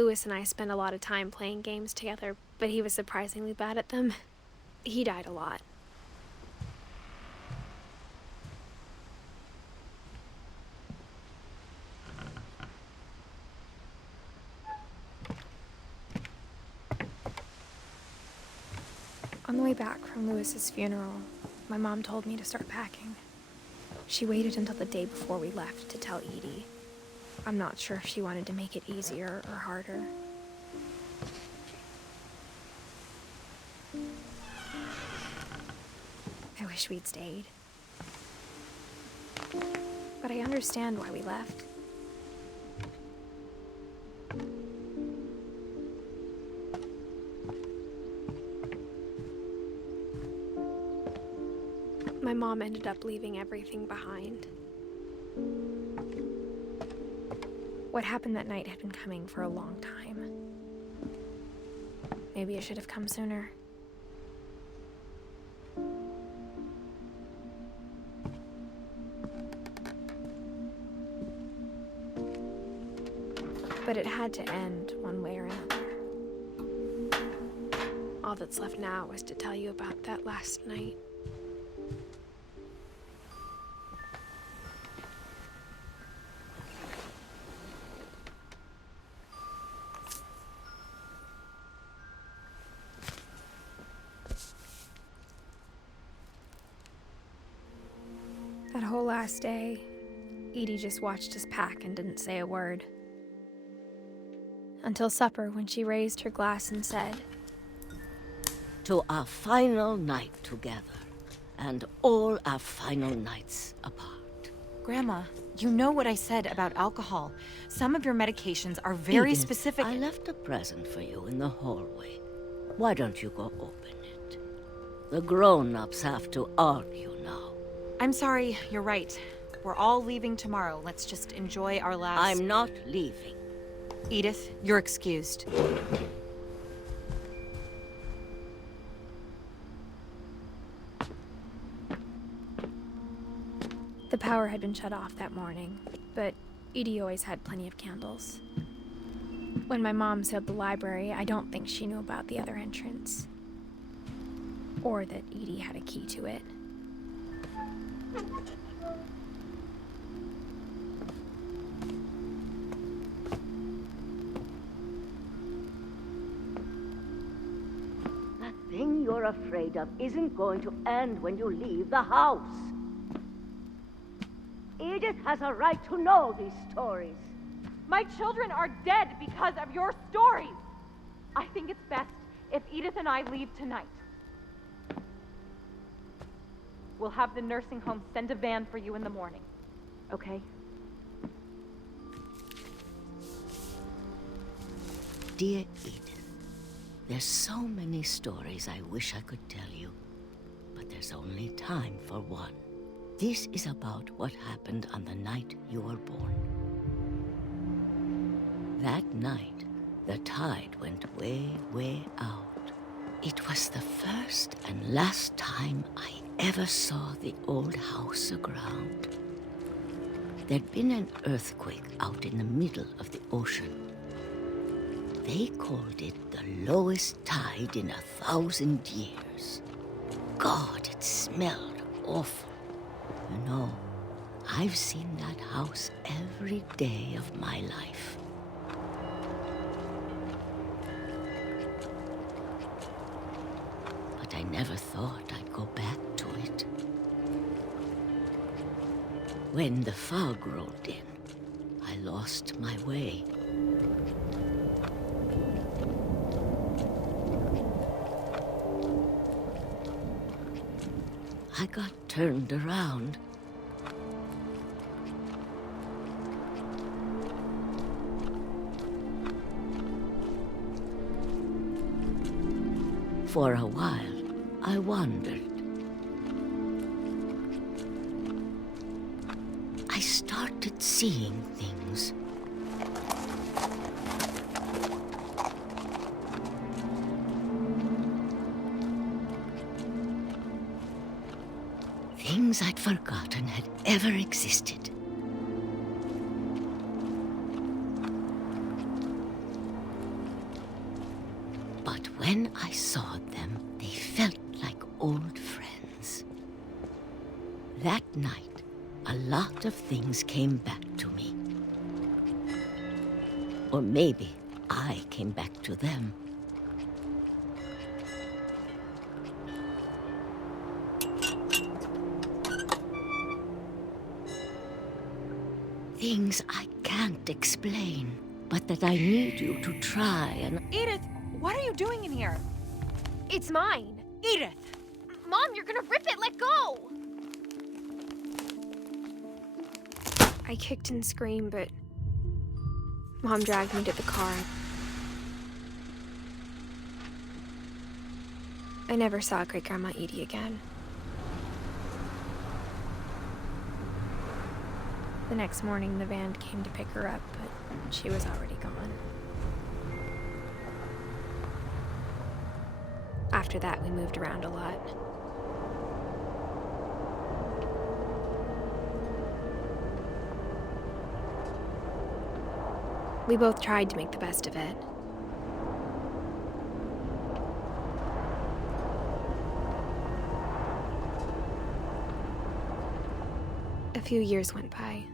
Lewis and I spent a lot of time playing games together, but he was surprisingly bad at them. He died a lot. On the way back from Lewis's funeral, my mom told me to start packing. She waited until the day before we left to tell Edie. I'm not sure if she wanted to make it easier or harder. I wish we'd stayed. But I understand why we left. My mom ended up leaving everything behind. What happened that night had been coming for a long time. Maybe it should have come sooner. But it had to end one way or another. All that's left now is to tell you about that last night. That whole last day, Edie just watched us pack and didn't say a word. Until supper, when she raised her glass and said, "To our final night together, and all our final nights apart." Grandma, you know what I said about alcohol. Some of your medications are very Edith, specific. I left a present for you in the hallway. Why don't you go open it? The grown-ups have to argue now. I'm sorry, you're right. We're all leaving tomorrow. Let's just enjoy our last... I'm not leaving. Edith, you're excused. The power had been shut off that morning, but Edie always had plenty of candles. When my mom sealed the library, I don't think she knew about the other entrance. Or that Edie had a key to it. That thing you're afraid of isn't going to end when you leave the house. Edith has a right to know these stories. My children are dead because of your stories. I think it's best if Edith and I leave tonight. We'll have the nursing home send a van for you in the morning, okay? Dear Edith, there's so many stories I wish I could tell you, but there's only time for one. This is about what happened on the night you were born. That night, the tide went way, way out. It was the first and last time I ever saw the old house aground. There'd been an earthquake out in the middle of the ocean. They called it the lowest tide in 1,000 years. God, it smelled awful. You know, I've seen that house every day of my life. But I never thought I'd go back to it. When the fog rolled in, I lost my way. I got turned around. For a while, I wandered. I started seeing things. Things I'd forgotten had ever existed. saw them, they felt like old friends. That night, a lot of things came back to me. Or maybe I came back to them. Things I can't explain, but that I need you to try and... Edith, what are you doing in here? It's mine. Edith! Mom, you're gonna rip it! Let go! I kicked and screamed, but Mom dragged me to the car. I never saw Great-Grandma Edie again. The next morning, the van came to pick her up, but she was already gone. After that, we moved around a lot. We both tried to make the best of it. A few years went by.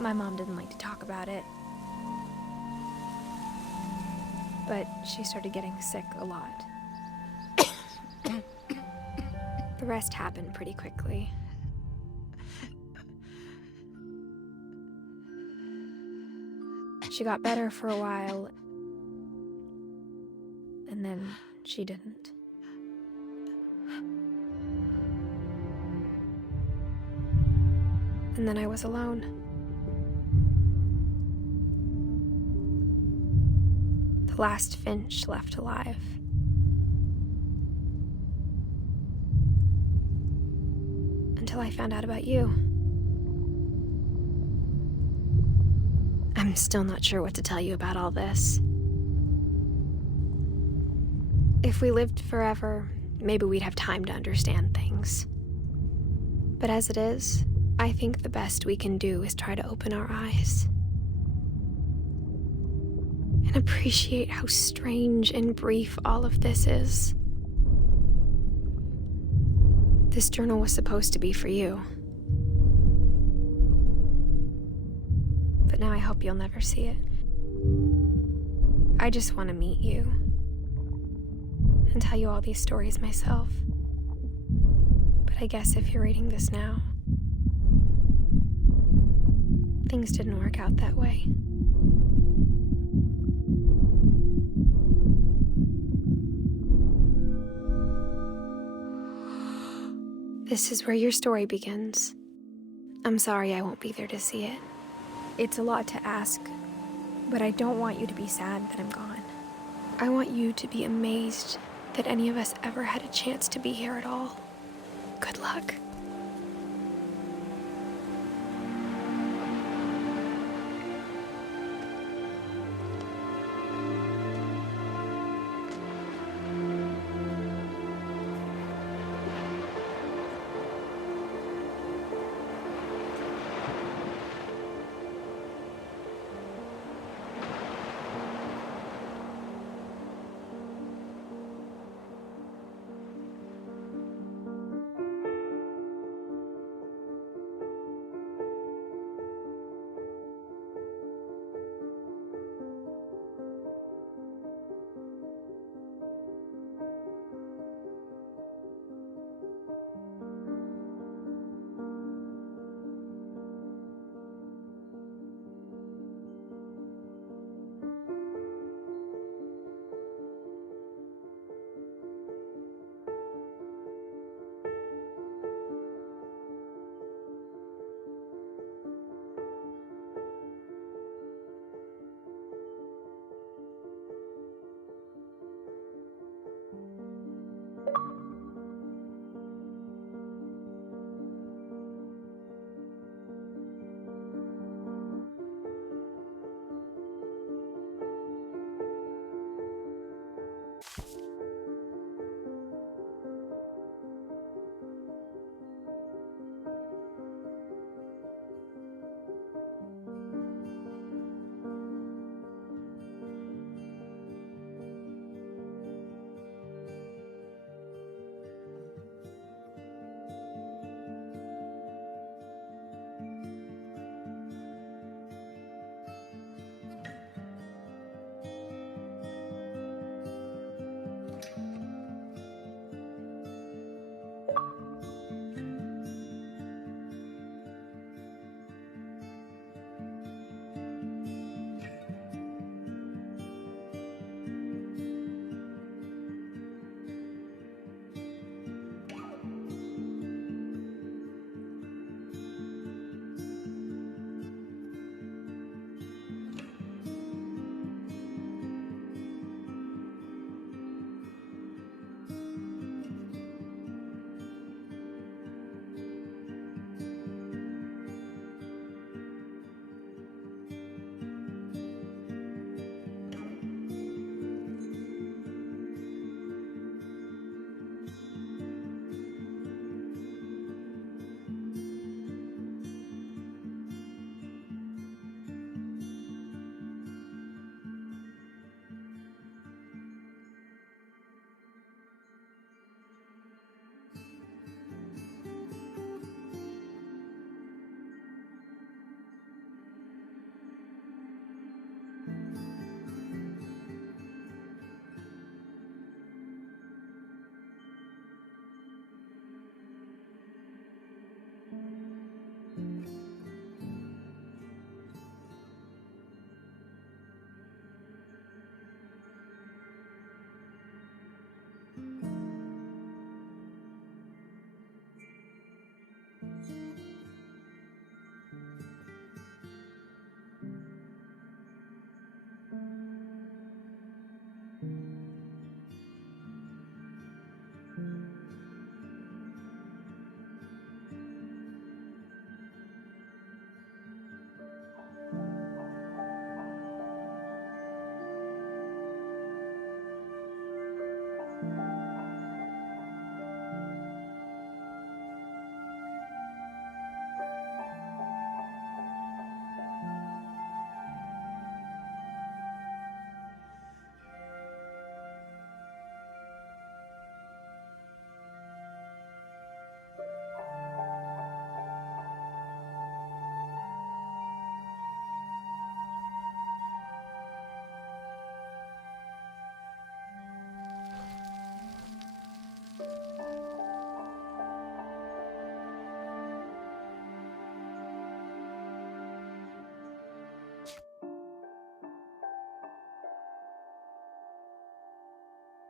My mom didn't like to talk about it, but she started getting sick a lot. The rest happened pretty quickly. She got better for a while, and then she didn't. And then I was alone. The last Finch left alive. Until I found out about you. I'm still not sure what to tell you about all this. If we lived forever, maybe we'd have time to understand things. But as it is, I think the best we can do is try to open our eyes. And appreciate how strange and brief all of this is. This journal was supposed to be for you. But now I hope you'll never see it. I just want to meet you. And tell you all these stories myself. But I guess if you're reading this now, things didn't work out that way. This is where your story begins. I'm sorry I won't be there to see it. It's a lot to ask, but I don't want you to be sad that I'm gone. I want you to be amazed that any of us ever had a chance to be here at all. Good luck.